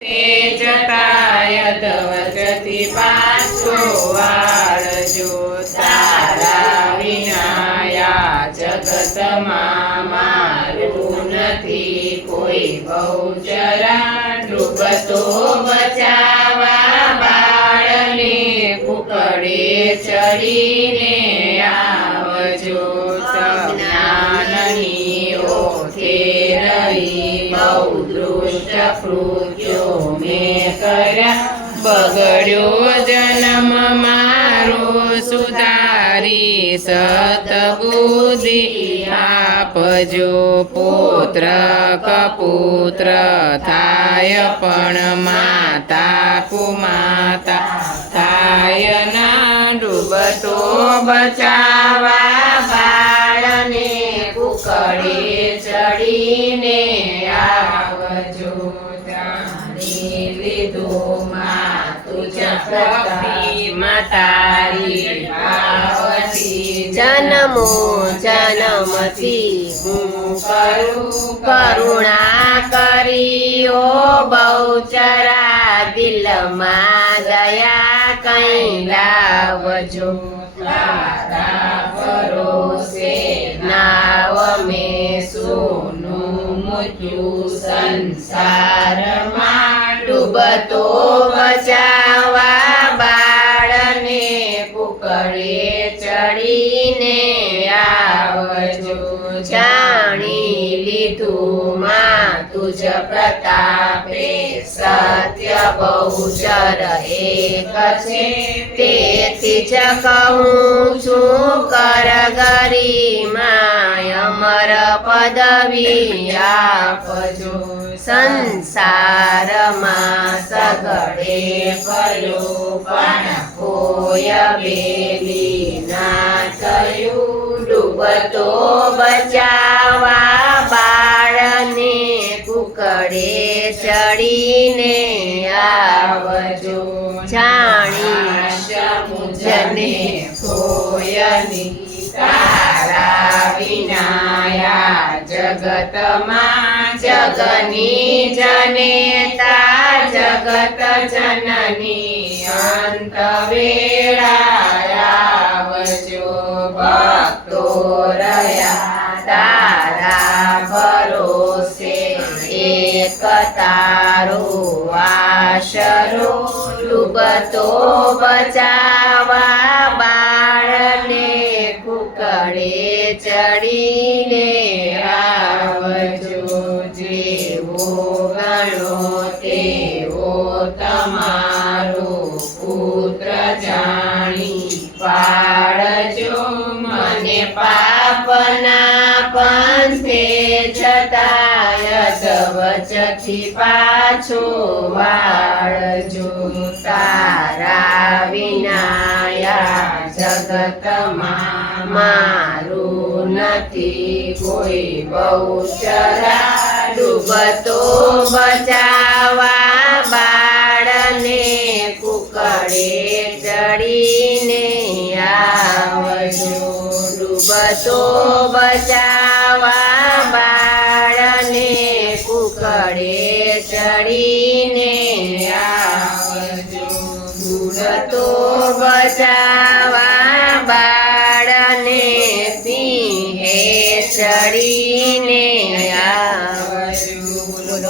જતાયત વચથી પાછો વાળજો તારા વિનાયા જગતમાં મારું નથી કોઈ બહુચરા ડૂબતો બચાવા બાળને કુકડે ચડીને આવજો જ્ઞાનની ઓથે રહી બહુ દૃષ્ટ કૃત્યો મેં કર્યા બગડ્યો જન્મ મારો સુધારી સતબુદ્ધિ આપજો પુત્ર કપુત્ર થાય પણ માતા કુમાતા થાય ના ડૂબતો બચાવા બાળને કુકડે ચડીને આવજો તારી જન્મો જન્મથી હું કરું કરુણા કરીઓ બહુચરા દિલમાં દયા કઈ લાવજો તારા ભરોસે નાવ મેં સોનું મૂક્યું સંસારમાં ડૂબતો બચાવા બાળને કુકડે ચડીને આવજો જાણી લીધું માં તુજ પ્રતાપે સત્ય બહુચર એક છે તેથી જ કહું છું કર ગરિમા અમર પદવી આપજો સંસારમાં સગડે કર્યો પણ કોઈ બેલી ના થયું ડૂબતો બચાવા બાળને કુકડે ચડીને આવજો જાણી મુજને કોયની તારા વિનાયા જગતમાં જગની જનેતા જગત જનની અંત વેળાયાવજો ભક્તો રહ્યા તારા ભરોસે એક તારો આશરો ડૂબતો બચાવા બાળને કુકડે ચડીને આવજો જેવો ગણો તેવો તમારો પુત્ર જાણી પાડજો મને પાપના પંથે જતાયત વચથી પાછો વાળજો તારા વિનાયા જગતમાં મારું નથી કોઈ બહુચરા ડૂબતો બચાવા બાળને કુકડે ચડીને આવજો ડૂબતો બચાવા બાળને કુકડે ચડીને આવજો ડૂબતો બચાવા